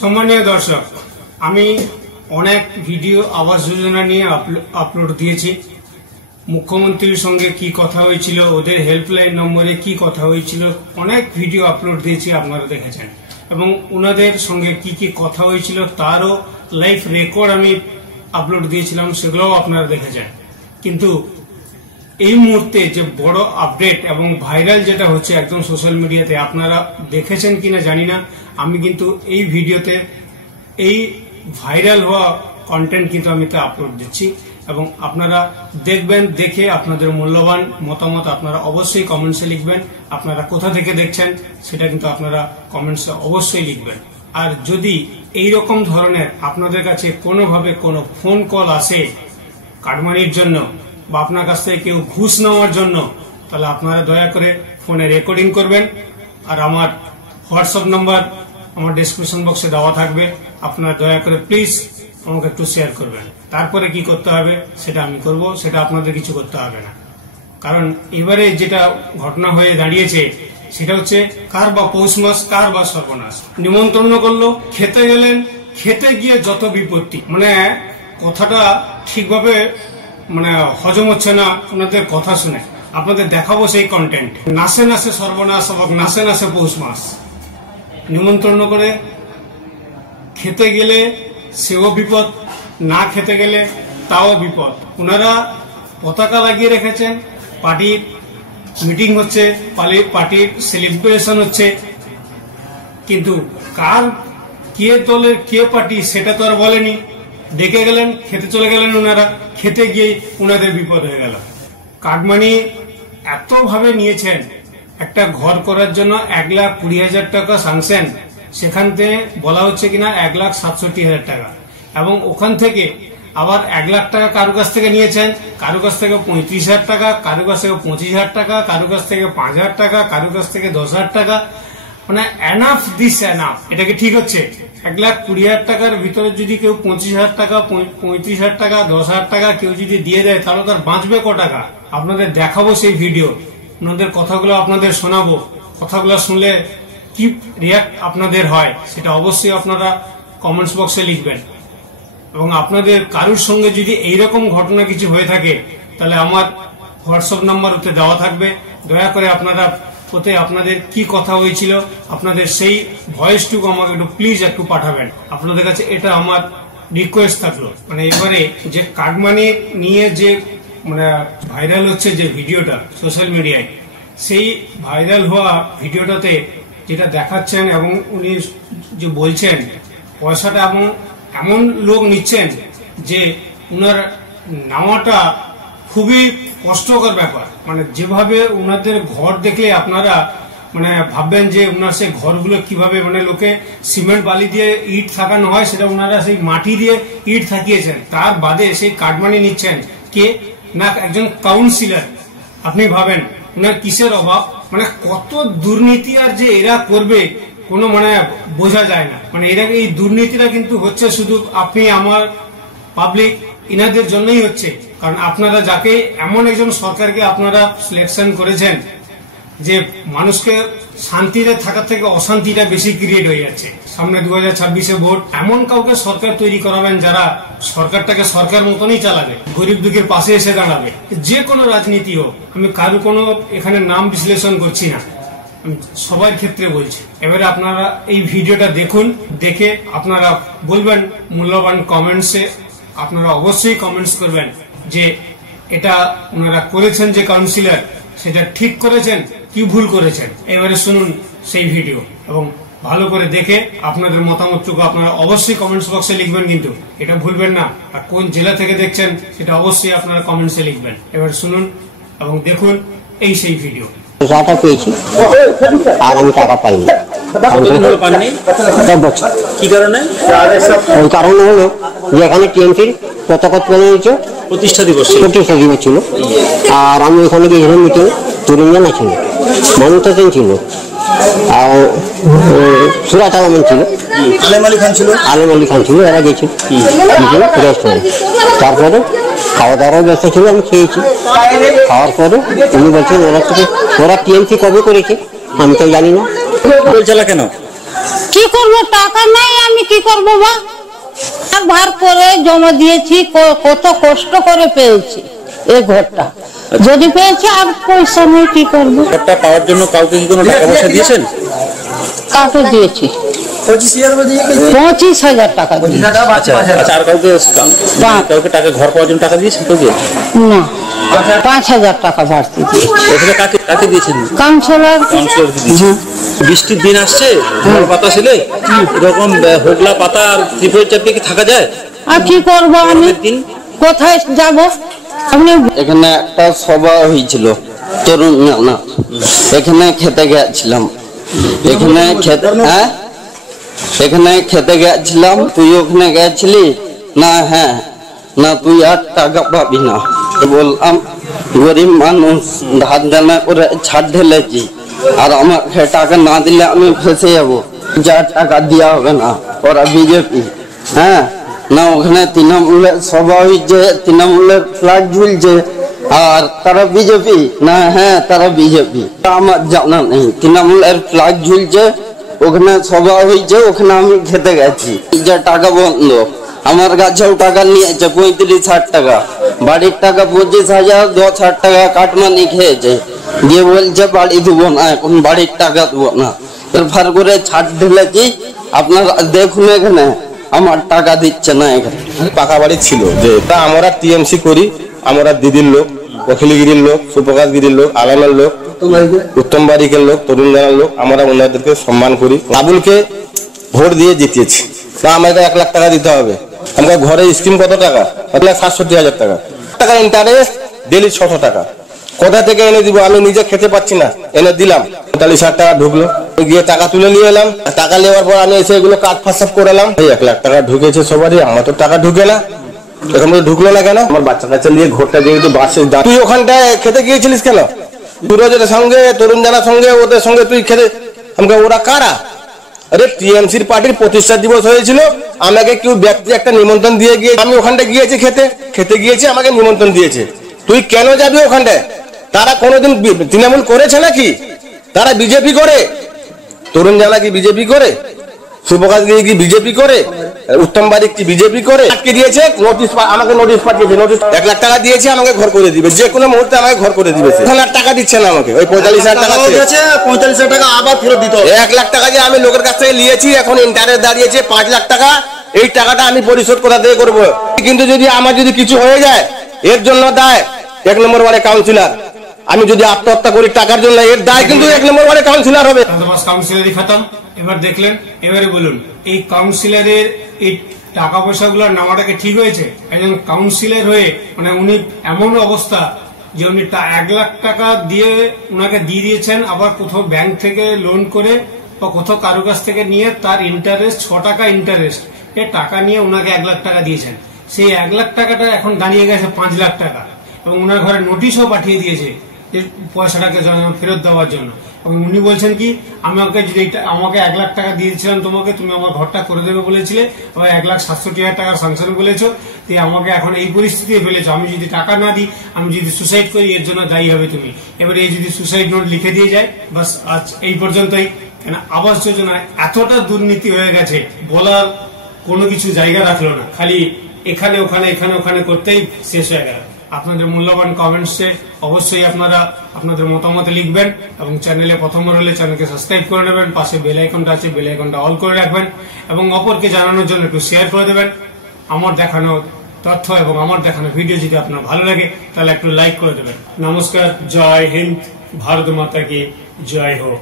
সম্মানীয় দর্শক, আমি অনেক ভিডিও আবাস যোজনা নিয়ে আপলোড দিয়েছি। মুখ্যমন্ত্রীর সঙ্গে কি কথা হয়েছিল, ওদের হেল্পলাইন নম্বরে কি কথা হয়েছিল, অনেক ভিডিও আপলোড দিয়েছি, আপনারা দেখেছেন। এবং ওনাদের সঙ্গে কি কি কথা হয়েছিল তারও লাইভ রেকর্ড আমি আপলোড দিয়েছিলাম, সেগুলোও আপনারা দেখেছেন। কিন্তু এই মুহূর্তে যে বড় আপডেট এবং ভাইরাল যেটা হচ্ছে একদম সোশ্যাল মিডিয়াতে, আপনারা দেখেছেন কিনা জানি না, আমি কিন্তু এই ভিডিওতে এই ভাইরাল হওয়া কন্টেন্ট কিন্তু আমি তা আপলোড দিচ্ছি এবং আপনারা দেখবেন। দেখে আপনাদের মূল্যবান মতামত আপনারা অবশ্যই কমেন্টসে লিখবেন। আপনারা কোথা থেকে দেখছেন সেটা কিন্তু আপনারা কমেন্টসে অবশ্যই লিখবেন। আর যদি এই রকম ধরনের আপনাদের কাছে কোনোভাবে কোনো ফোন কল আসে কাটমানির জন্য বা আপনার কাছ থেকে কেউ ঘুষ নেওয়ার জন্য, তাহলে আপনারা দয়া করে ফোনে রেকর্ডিং করবেন। আর আমার হোয়াটসঅ্যাপ নাম্বার আমার ডেসক্রিপশন বক্সে দেওয়া থাকবে, আপনারা দয়া করে প্লিজ আমাকে একটু শেয়ার করবেন। তারপরে কি করতে হবে সেটা আমি করব, সেটা আপনাদের কিছু করতে হবে না। কারণ এবারে যেটা ঘটনা হয়ে দাঁড়িয়েছে সেটা হচ্ছে কার বা পৌষ মাস, কার বা সর্বনাশ। নিমন্ত্রণ করলো, খেতে গেলেন, খেতে গিয়ে যত বিপত্তি, মানে কথাটা ঠিকভাবে হজম হচ্ছে না ওনাদের কথা শুনে। আপনাদের দেখাবো সেই কন্টেন্ট। নাচে নাচে সর্বনাশ এবং নাচে নাচে পৌষ মাস। নিমন্ত্রণ করে খেতে গেলে সেও বিপদ, না খেতে গেলে তাও বিপদ। ওনারা পতাকা লাগিয়ে রেখেছেন, পার্টির মিটিং হচ্ছে, পার্টির সেলিব্রেশন হচ্ছে, কিন্তু কার কে দলের কে পার্টি সেটা তো আর বলেনি। ডেকে গেলেন, খেতে চলে গেলেন ওনারা, খেতে গিয়ে ওনাদের বিপদ হয়ে গেল। কাটমানি এত ভাবে নিয়েছেন, একটা ঘর করার জন্য 1,20,000 টাকা স্যাংশন, সেখান থেকে বলা হচ্ছে কিনা 1,67,000 টাকা, এবং ওখান থেকে আবার 1 লাখ টাকা কারো কাছ থেকে নিয়েছেন, কারো কাছ থেকে 35,000 টাকা, কারো কাছ থেকে 25,000 টাকা, কারো কাছ থেকে 5,000 টাকা, কারো কাছ থেকে 10,000 টাকা। মানে এনাফ দিস এনাফ। এটা কি ঠিক হচ্ছে? 1,20,000 টাকার ভিতরে যদি কেউ 25,000 টাকা, 35,000 টাকা, 10,000 টাকা কেউ যদি দিয়ে দেয়, তাহলে তার বাঁচবে ক টাকা? আপনাদের দেখাবো সেই ভিডিও, ওনাদের কথাগুলো আপনাদের শোনাবো। কথাগুলো শুনলে কি রিয়াক্ট আপনাদের হয় সেটা অবশ্যই আপনারা কমেন্টস বক্সে লিখবেন। এবং আপনাদের কারুর সঙ্গে যদি এইরকম ঘটনা কিছু হয়ে থাকে, তাহলে আমার হোয়াটসঅ্যাপ নাম্বার ওতে দেওয়া থাকবে। দয়া করে আপনারা ওতে আপনাদের কি কথা হয়েছিল, আপনাদের সেই ভয়েসটুকু আমাকে একটু প্লিজ একটু পাঠাবেন। আপনাদের কাছে এটা আমার রিকোয়েস্ট থাকলো। এবারে যে কাটমানি নিয়ে যে ভাইরাল হচ্ছে যে ভিডিওটা সোশ্যাল মিডিয়ায়, সেই ভাইরাল হওয়া ভিডিওটাতে যেটা দেখাচ্ছেন এবং উনি যে বলছেন পয়সাটা এমন লোক নিচ্ছেন যে উনার নেওয়াটা খুবই কষ্টকর ব্যাপার। যেভাবে উনাদের ঘর দেখলে আপনারা ভাববেন যে উনার সেই ঘরগুলো কিভাবে লোকে সিমেন্ট বালি দিয়ে ইট থাকানো হয়, সেটা উনারা সেই মাটি দিয়ে ইট থাকিয়েছেন। তার বাদে সেই কাটমানি নিচ্ছেন কে না একজন কাউন্সিলর। আপনি ভাবেন উনার কিসের অভাব, কত দুর্নীতি আর যে এরা করবে কোনো বোঝা যায় না। এরা এই দুর্নীতিটা কিন্তু হচ্ছে শুধু আপনি আমার পাবলিক ইনাদের জন্যই হচ্ছে। কারণ আপনারা যাকে এমন একজন সরকারকে আপনারা সিলেকশন করেছেন যে মানুষকে শান্তিতে থাকার থেকে অশান্তিটা বেশি ক্রিয়েট হয়ে যাচ্ছে। সামনে 2026-এ ভোট, এমন কাউকে সরকার তৈরি করাবেন যারা সরকারটাকে সরকার মতনই চালাবে, গরিব দুঃখের পাশে এসে দাঁড়াবে। যে কোনো রাজনীতি হোক, আমি কারো কোনো এখানে নাম বিশ্লেষণ করছি না, আমি সবার ক্ষেত্রে বলছি। এবারে আপনারা এই ভিডিওটা দেখুন, দেখে আপনারা বলবেন মূল্যবান কমেন্টসে। আপনারা অবশ্যই কমেন্টস করবেন যে এটা ওনারা করেছেন যে কাউন্সিলর, সেটা ঠিক করেছেন কি ভুল করেছেন। এবারে শুনুন সেই ভিডিও এবং ভালো করে দেখে আপনাদের মতামতটুকু আপনারা অবশ্যই কমেন্টস বক্সে লিখবেন, কিন্তু এটা ভুলবেন না। আর কোন জেলা থেকে দেখছেন সেটা অবশ্যই আপনারা কমেন্টসে লিখবেন। এবার শুনুন এবং দেখুন এই সেই ভিডিও। টাকা পেয়েছি আর আমি টাকা পাইনি। কি কারণে? ওই কারণে হলো যে এখানে টিএমসির পতাকা তুলে নিয়েছে, প্রতিষ্ঠা দিবস ছিল। আর আমি ওখানে গিয়েছিলাম মিটিং, তুরিঞ্জানা ছিল, মমতা সেন ছিল, আর সুরাত আলমান ছিল, আলেম আলী খান ছিল। এরা গেছিল রেস্ট হয়ে। তারপরে খাওয়া দাওয়ার ব্যবস্থা ছিল, আমি খেয়েছি। খাওয়ার পরে উনি বলছেন ওরা টিএমসি কবে করেছে আমি তো জানি না। বলছিল কেন? কি করবো, টাকা নাই, আমি কি কি করবো বা ভার করে জমা দিয়েছি, কত কষ্ট করে পেয়েছি এই ঘরটা। যদি পেয়েছি আর পয়সা নেই, কি করবো? ঘরটা পাওয়ার জন্য কাউকে কি কোনো টাকা পয়সা দিয়েছেন? কাউকে দিয়েছি 25,000 টাকা দিয়েছি। আচ্ছা আচ্ছা, আর কাউকে টাকা ঘর পাওয়ার জন্য টাকা দিয়েছেন? কাউকে না, 5,000 টাকা বাড়তি দিয়েছি। এখানে কাকে দিয়েছেন? কাউন্সিলর। বৃষ্টির দিন আসছে, ঝড় বাতাস এলে এরকম হোগলা পাতা আর ত্রিপল চাপিয়ে কি থাকা যায়? আর কি করবো, আমি কোথায় যাব? এখানে একটা সভা হয়েছিল তরুণ না, এখানে খেতে গেছিলাম। এখানে খেতে গেছিলাম, তুই ওখানে গেছিলি না? হ্যাঁ, না তুই আর টাকা পাবি না। বললাম গরিব মানুষ, ধার দেনা করে ছাড় ঢেলেছি, আর আমাকে টাকা না দিলে আমি ফেসে যাবো। যার টাকা দেওয়া হবে না, ওরা বিজেপি। হ্যাঁ, না ওখানে তৃণমূলের সভা হয়েছে, তৃণমূলের ফ্ল্যাগ ঝুলছে, আর তারা বিজেপি না? হ্যাঁ, তারা বিজেপি। আমার জানা নেই, তৃণমূলের ফ্ল্যাগ ঝুলছে, ওখানে সভা হয়েছে, ওখানে আমি খেতে গেছি। যে টাকা বন্ধ, আমার কাছেও টাকা নিয়েছে 35,000 টাকা, বাড়ির টাকা 25,000, 10,000 টাকা কাটমানি খেয়েছে, দিয়ে বলছে বাড়ি দেবো না, এখন বাড়ির টাকা দেবো না। এরপর করে ছাড় ঢেলেছি, আপনারা দেখুন এখানে আমার টাকা দিচ্ছে না। এখানে পাকা বাড়ি ছিল, যে আমরা টিএমসি করি, আমরা দিদির লোক, অখিলগিরির লোক, সুপ্রকাশ গিরির লোক, আলামের লোক, উত্তম বারিকের লোক, তরুণ জানার লোক, আমরা ওনাদেরকে সম্মান করি। বাবুলকে ভোট দিয়ে জিতিয়েছি, তা আমাদের 1 লাখ টাকা দিতে হবে। আমাদের ঘরে স্কিম কত টাকা? 1,67,000 টাকা। টাকা ইন্টারেস্ট ডেলি 600 টাকা। কোথা থেকে এনে দিব? আমি নিজে খেতে পাচ্ছি না, এনে দিলাম। 45,000 টাকা ঢুকলো, গিয়ে টাকা তুলে নিয়ে এলাম। টাকা নেওয়ার পর আমি এসে এগুলো কাট ফাঁসাপ করে এলাম। 1 লাখ টাকা ঢুকেছে সবারই, আমার তো টাকা ঢুকে না। এখন ঢুকলো না কেন? আমার বাচ্চা কাচ্চা নিয়ে ঘরটা দিয়ে একটু বাসে। তুই ওখানটায় খেতে গিয়েছিলিস কেন? সুরজের সঙ্গে, তরুণ জানার সঙ্গে, ওদের সঙ্গে তুই খেতে? আমাকে ওরা কারা? আরে টিএমসির পার্টির প্রতিষ্ঠা দিবস হয়েছিল, আমাকে কেউ ব্যক্তি একটা নিমন্ত্রণ দিয়ে গিয়ে আমি ওখানটা গিয়েছি, খেতে গিয়েছি, আমাকে নিমন্ত্রণ দিয়েছে। তুই কেন যাবি ওখানটায়? তারা কোনোদিন তৃণমূল করেছে নাকি? তারা বিজেপি করে। তরুণ জানা কি বিজেপি করে? সুপ্রকাশ গিরি কি বিজেপি করে? উত্তম বারিক কি বিজেপি করে? আটকে দিয়েছে, নোটিশ, আমাকে নোটিশ পাঠিয়েছে। নোটিশ 1 লাখ টাকা দিয়েছে, আমাকে ঘর করে দিবে, যে কোনো মুহূর্তে আমাকে ঘর করে দিবে। 1 লাখ টাকা দিচ্ছে না আমাকে, ওই 45,000 টাকা দিয়েছে, 45,000 টাকা আবার ফেরত দিতে হবে। 1 লাখ টাকা যে আমি লোকের কাছ থেকে নিয়েছি, এখন ইন্টারেস্ট দাঁড়িয়েছে 5 লাখ টাকা। এই টাকাটা আমি পরিশোধ কোথা থেকে করবো? কিন্তু যদি আমার যদি কিছু হয়ে যায়, এর জন্য দায় 1 নম্বর ওয়ার্ডে কাউন্সিলর। আমি যদি আত্মহত্যা করি টাকার জন্য, এর দায় কিন্তু 1 নম্বর ওয়ার্ডে কাউন্সিলর হবে। কাউন্সিলরই খতম। এবার দেখলেন, এবারে বলুন এই কাউন্সিলরের এই টাকা পয়সাগুলোর নামাটাকে ঠিক হয়েছে? একজন কাউন্সিলর হয়ে মানে উনি এমন অবস্থা যে উনি 1 লাখ টাকা দিয়ে উনাকে দিয়ে দিয়েছেন, আবার কোথাও ব্যাংক থেকে লোন করে বা কোথাও কারো কাছ থেকে নিয়ে তার ইন্টারেস্ট 6 টাকা ইন্টারেস্ট, এ টাকা নিয়ে উনাকে 1 লাখ টাকা দিয়েছেন। সেই 1 লাখ টাকাটা এখন দাঁড়িয়ে গেছে 5 লাখ টাকা, এবং উনার ঘরে নোটিশও পাঠিয়ে দিয়েছে পয়সাটাকে ফেরত দেওয়ার জন্য। এবং উনি বলছেন কি, আমাকে 1 লাখ টাকা দিয়েছিলাম তোমাকে, তুমি আমার ঘরটা করে দেবে বলেছিলে, আবার 1,67,000 টাকা স্যাংশন বলেছো, আমাকে এখন এই পরিস্থিতি ফেলেছো। আমি যদি টাকা না দিই, আমি যদি সুসাইড করি, এর জন্য দায়ী হবে তুমি। এবার এই যদি সুসাইড নোট লিখে দিয়ে যায়, বাস আজ এই পর্যন্তই। আবাস যোজনায় এতটা দুর্নীতি হয়ে গেছে, বলার কোনো কিছু জায়গা রাখলো না, খালি এখানে ওখানে এখানে ওখানে করতেই শেষ হয়ে গেল। আপনাদের মূল্যবান কমেন্টসে অবশ্যই আপনারা আপনাদের মতামত লিখবেন, এবং চ্যানেলে প্রথমবার হলে চ্যানেলকে সাবস্ক্রাইব করে নেবেন। পাশে বেল আইকনটা আছে, বেল আইকনটা অল করে রাখবেন, এবং অপরকে জানানোর জন্য একটু শেয়ার করে দেবেন। আমার দেখানো তথ্য এবং আমার দেখানো ভিডিও যদি আপনার ভালো লাগে, তাহলে একটু লাইক করে দেবেন। নমস্কার, জয় হিন্দ, ভারত মাতা কি জয় হোক।